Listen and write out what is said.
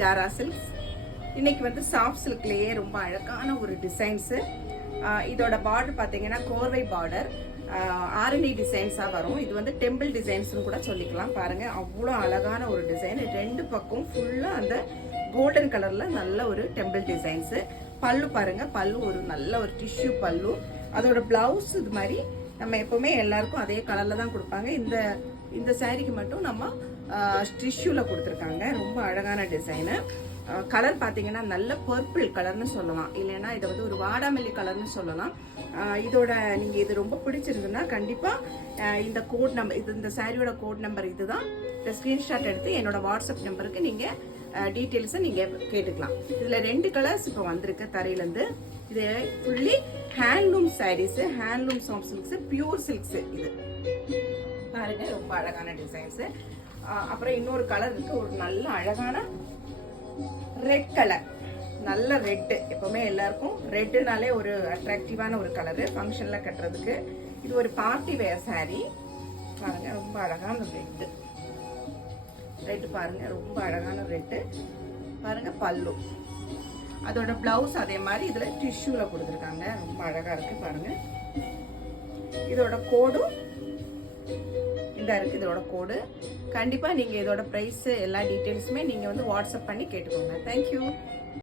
ஜாரா silks. இன்னைக்கு வந்து soft சில்க்லேயே ரொம்ப அழகான ஒரு டிசைன்ஸு. இதோட பார்டர் பார்த்தீங்கன்னா கோர்வை பார்டர், ஆரணி டிசைன்ஸாக வரும். இது வந்து டெம்பிள் டிசைன்ஸ்னு கூட சொல்லிக்கலாம். பாருங்க, அவ்வளோ அழகான ஒரு டிசைன். ரெண்டு பக்கம் ஃபுல்லாக அந்த கோல்டன் கலரில் நல்ல ஒரு டெம்பிள் டிசைன்ஸு. பல்லு பாருங்க, பல்லு ஒரு நல்ல ஒரு டிஷ்யூ பல்லு. அதோட பிளவுஸ் இது மாதிரி நம்ம எப்பவுமே எல்லாருக்கும் அதே கலர்ல தான் கொடுப்பாங்க. இந்த சாரீக்கு மட்டும் நம்ம டிஷ்யூல கொடுத்துருக்காங்க. ரொம்ப அழகான டிசைனு. கலர் பார்த்தீங்கன்னா நல்ல பர்பிள் கலர்னு சொல்லலாம், இல்லைன்னா இதை வந்து ஒரு வாடாமல்லி கலர்னு சொல்லலாம். இதோட நீங்கள் இது ரொம்ப பிடிச்சிருந்ததுன்னா கண்டிப்பாக இந்த கோட் நம்பர், இந்த சாரியோட கோட் நம்பர் இதுதான். இந்த ஸ்க்ரீன்ஷாட் எடுத்து என்னோட வாட்ஸ்அப் நம்பருக்கு நீங்கள் டீட்டெயில்ஸை நீங்கள் கேட்டுக்கலாம். இதில் 2 கலர்ஸ் இப்போ வந்திருக்கு தரையிலேருந்து. இது fully handloom saris, handloom soft silks, pure silks. இது பாருங்க, ரொம்ப அழகான டிசைன்ஸு. அப்புறம் இன்னொரு கலர் இருக்குது, ஒரு நல்ல அழகான ரெட் கலர். நல்ல ரெட்டு, எப்பவுமே எல்லாருக்கும் ரெட்டுனாலே ஒரு அட்ராக்டிவான ஒரு கலரு ஃபங்க்ஷனில் கட்டுறதுக்கு. இது ஒரு பார்ட்டி வேர் சாரீ. பாருங்க, ரொம்ப அழகான ரெட்டு. ரெட்டு பாருங்க, ரொம்ப அழகான ரெட்டு. பாருங்க பல்லு, அதோட பிளவுஸ் அதே மாதிரி இதுல டிஷ்யூல கொடுத்துருக்காங்க. ரொம்ப அழகா இருக்கு பாருங்க. இதோட கோடும் இந்த இருக்கு, இதோட கோடு. கண்டிப்பா நீங்க இதோட பிரைஸ் எல்லா டீட்டெயில்ஸுமே நீங்க வந்து வாட்ஸ்அப் பண்ணி கேட்டுக்கோங்க. தேங்க்யூ.